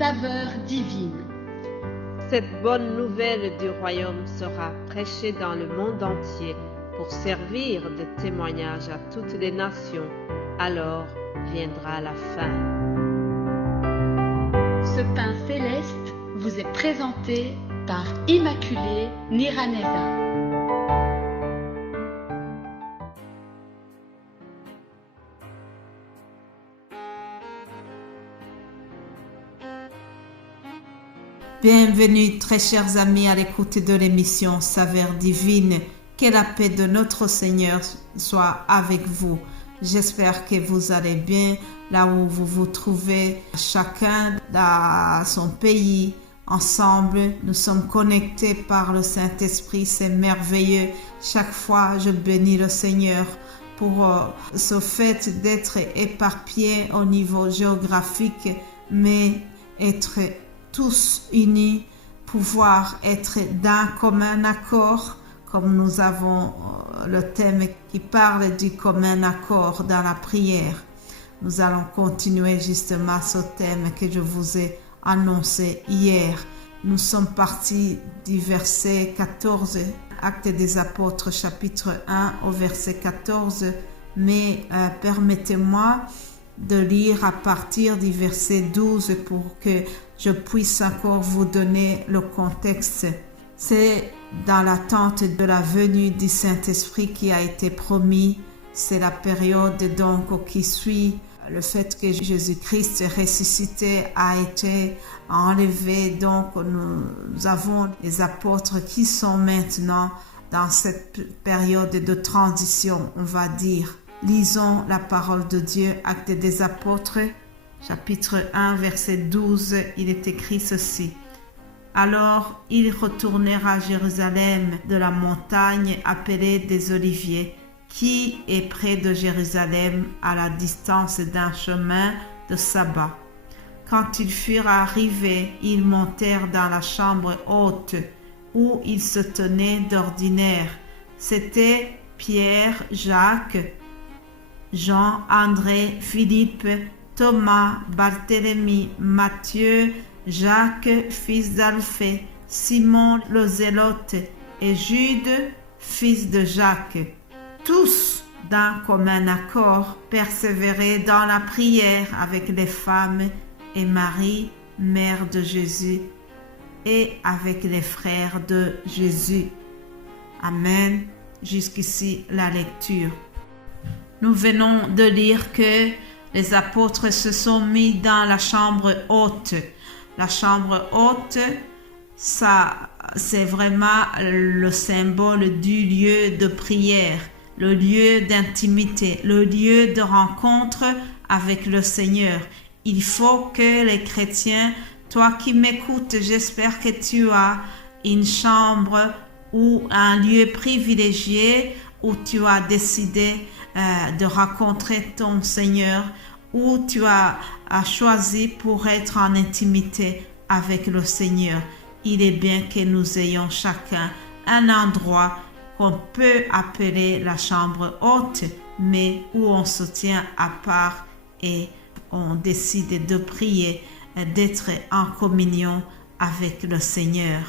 saveur divine. Cette bonne nouvelle du royaume sera prêchée dans le monde entier pour servir de témoignage à toutes les nations. Alors viendra la fin. Ce pain céleste vous est présenté par Immaculée Niraneza. Bienvenue très chers amis à l'écoute de l'émission Saveur divine. Que la paix de notre Seigneur soit avec vous. J'espère que vous allez bien là où vous vous trouvez, chacun dans son pays. Ensemble, nous sommes connectés par le Saint-Esprit, c'est merveilleux. Chaque fois, je bénis le Seigneur pour ce fait d'être éparpillés au niveau géographique, mais être tous unis, pouvoir être d'un commun accord, comme nous avons le thème qui parle du commun accord dans la prière. Nous allons continuer justement ce thème que je vous ai annoncé hier. Nous sommes partis du verset 14, Actes des Apôtres, chapitre 1 au verset 14, mais permettez-moi de lire à partir du verset 12 pour que je puisse encore vous donner le contexte. C'est dans l'attente de la venue du Saint-Esprit qui a été promis. C'est la période donc qui suit le fait que Jésus-Christ ressuscité a été enlevé. Donc nous avons les apôtres qui sont maintenant dans cette période de transition, on va dire. Lisons la parole de Dieu, Actes des Apôtres, chapitre 1, verset 12, il est écrit ceci. Alors, ils retournèrent à Jérusalem de la montagne appelée des Oliviers, qui est près de Jérusalem à la distance d'un chemin de sabbat. Quand ils furent arrivés, ils montèrent dans la chambre haute où ils se tenaient d'ordinaire. C'était Pierre, Jacques, Jean, André, Philippe, Thomas, Barthélemy, Matthieu, Jacques, fils d'Alphée, Simon le Zélote et Jude, fils de Jacques. Tous, d'un commun accord, persévéraient dans la prière avec les femmes et Marie, mère de Jésus, et avec les frères de Jésus. Amen. Jusqu'ici la lecture. Nous venons de lire que les apôtres se sont mis dans la chambre haute. La chambre haute, ça, c'est vraiment le symbole du lieu de prière, le lieu d'intimité, le lieu de rencontre avec le Seigneur. Il faut que les chrétiens, toi qui m'écoutes, j'espère que tu as une chambre ou un lieu privilégié où tu as décidé de rencontrer ton Seigneur, où tu as choisi pour être en intimité avec le Seigneur. Il est bien que nous ayons chacun un endroit qu'on peut appeler la chambre haute, mais où on se tient à part et on décide de prier, d'être en communion avec le Seigneur.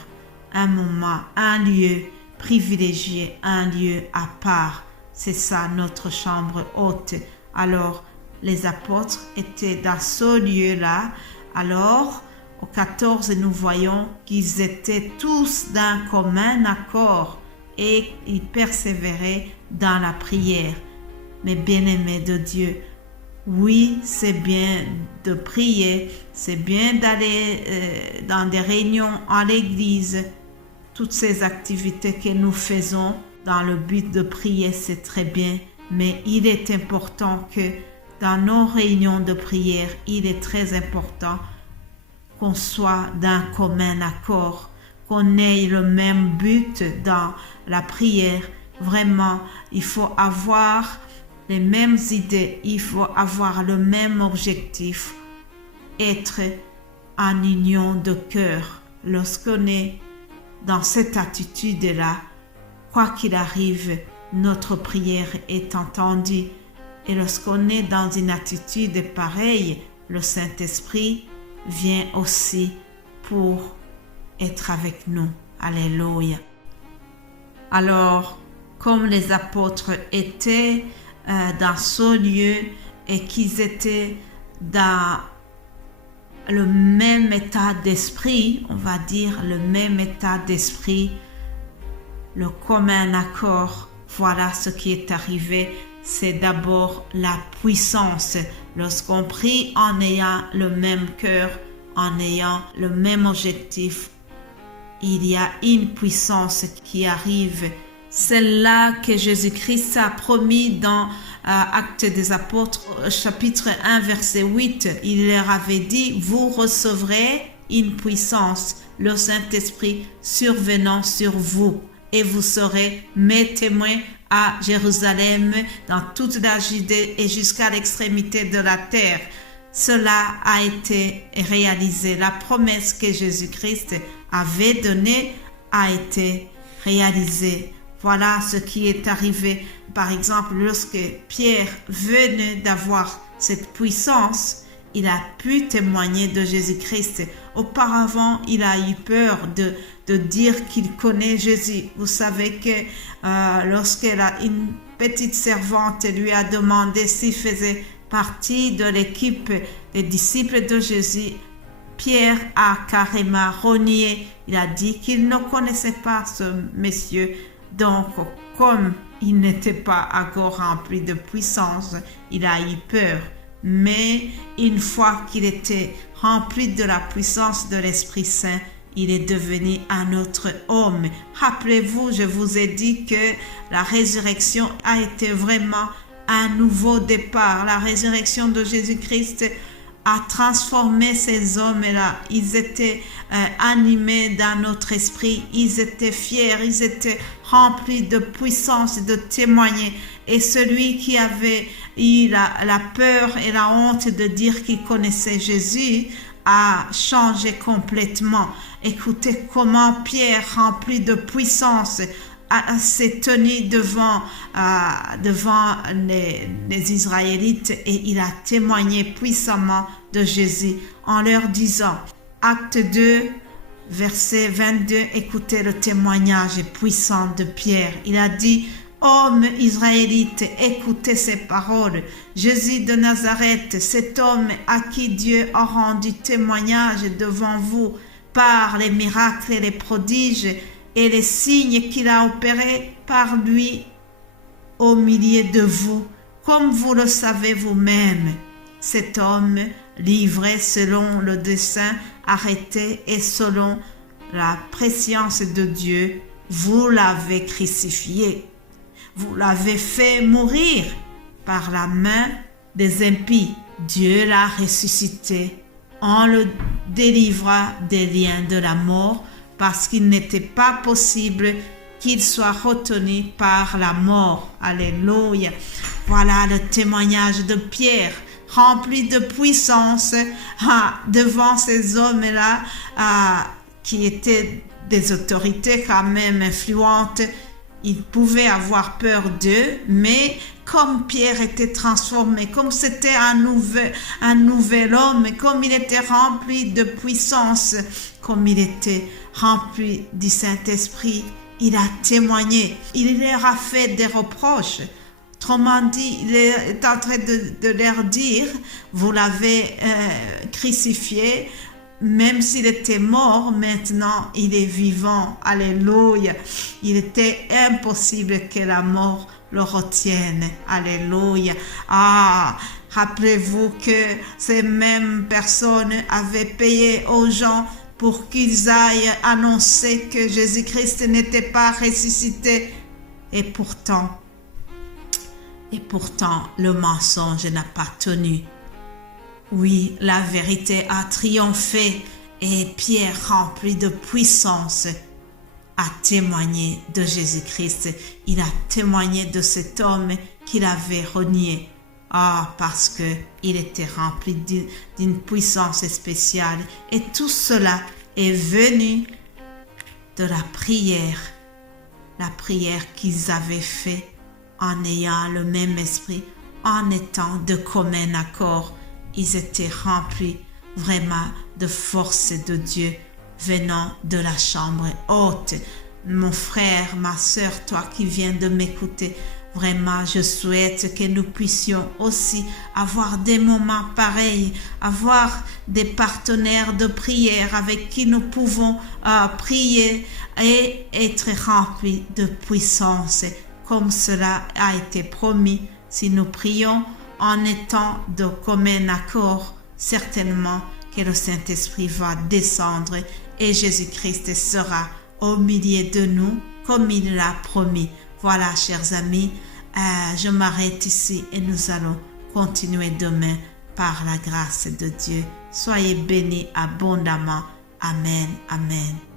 Un moment, un lieu privilégié, un lieu à part. C'est ça notre chambre haute. Alors, les apôtres étaient dans ce lieu-là. Alors, au 14, nous voyons qu'ils étaient tous d'un commun accord et ils persévéraient dans la prière. Mais bien-aimés de Dieu, oui, c'est bien de prier, c'est bien d'aller dans des réunions à l'église. Toutes ces activités que nous faisons dans le but de prier, c'est très bien. Mais il est important que dans nos réunions de prière, il est très important qu'on soit d'un commun accord, qu'on ait le même but dans la prière. Vraiment, il faut avoir les mêmes idées, il faut avoir le même objectif, être en union de cœur. Lorsqu'on est dans cette attitude-là, quoi qu'il arrive, notre prière est entendue. Et lorsqu'on est dans une attitude pareille, le Saint-Esprit vient aussi pour être avec nous. Alléluia. Alors, comme les apôtres étaient dans ce lieu et qu'ils étaient dans le même état d'esprit, on va dire le même état d'esprit, le commun accord, voilà ce qui est arrivé. C'est d'abord la puissance. Lorsqu'on prie en ayant le même cœur, en ayant le même objectif, il y a une puissance qui arrive. C'est là que Jésus-Christ a promis dans Actes des Apôtres, chapitre 1, verset 8. Il leur avait dit, vous recevrez une puissance, le Saint-Esprit survenant sur vous, et vous serez mes témoins à Jérusalem, dans toute la Judée et jusqu'à l'extrémité de la terre. Cela a été réalisé. La promesse que Jésus-Christ avait donnée a été réalisée. Voilà ce qui est arrivé. Par exemple, lorsque Pierre venait d'avoir cette puissance, il a pu témoigner de Jésus-Christ. Auparavant, il a eu peur de dire qu'il connaît Jésus. Vous savez que une petite servante lui a demandé s'il faisait partie de l'équipe des disciples de Jésus, Pierre a carrément renié. Il a dit qu'il ne connaissait pas ce monsieur. Donc, comme il n'était pas encore rempli de puissance, il a eu peur. Mais une fois qu'il était rempli de la puissance de l'Esprit Saint, il est devenu un autre homme. Rappelez-vous, je vous ai dit que la résurrection a été vraiment un nouveau départ. La résurrection de Jésus-Christ a transformé ces hommes-là. Ils étaient animés dans notre esprit. Ils étaient fiers. Ils étaient remplis de puissance, de témoigner. Et celui qui avait eu la peur et la honte de dire qu'il connaissait Jésus a changé complètement. Écoutez comment Pierre, rempli de puissance, s'est tenu devant les Israélites et il a témoigné puissamment de Jésus en leur disant, Acte 2, verset 22, écoutez le témoignage puissant de Pierre. Il a dit, Hommes israélites, écoutez ces paroles. Jésus de Nazareth, cet homme à qui Dieu a rendu témoignage devant vous par les miracles et les prodiges et les signes qu'il a opérés par lui au milieu de vous, comme vous le savez vous-même. Cet homme, livré selon le dessein arrêté et selon la prescience de Dieu, vous l'avez crucifié. Vous l'avez fait mourir par la main des impies. Dieu l'a ressuscité. On le délivra des liens de la mort parce qu'il n'était pas possible qu'il soit retenu par la mort. Alléluia. Voilà le témoignage de Pierre, rempli de puissance devant ces hommes-là qui étaient des autorités quand même influentes. Il pouvait avoir peur d'eux, mais comme Pierre était transformé, comme c'était un nouvel homme, comme il était rempli de puissance, comme il était rempli du Saint-Esprit, il a témoigné. Il leur a fait des reproches. Autrement dit, il est en train de leur dire, vous l'avez crucifié, même s'il était mort, maintenant il est vivant. Alléluia. Il était impossible que la mort le retienne. Alléluia. Rappelez-vous que ces mêmes personnes avaient payé aux gens pour qu'ils aillent annoncer que Jésus-Christ n'était pas ressuscité. Et pourtant, le mensonge n'a pas tenu. Oui, la vérité a triomphé et Pierre, rempli de puissance, a témoigné de Jésus-Christ. Il a témoigné de cet homme qu'il avait renié. Parce qu'il était rempli d'une puissance spéciale. Et tout cela est venu de la prière qu'ils avaient fait en ayant le même esprit, en étant de commun accord. Ils étaient remplis vraiment de force de Dieu venant de la chambre haute. Mon frère, ma sœur, toi qui viens de m'écouter, vraiment, je souhaite que nous puissions aussi avoir des moments pareils, avoir des partenaires de prière avec qui nous pouvons prier et être remplis de puissance, comme cela a été promis. Si nous prions en étant de commun accord, certainement que le Saint-Esprit va descendre et Jésus-Christ sera au milieu de nous comme il l'a promis. Voilà, chers amis, je m'arrête ici et nous allons continuer demain par la grâce de Dieu. Soyez bénis abondamment. Amen, amen.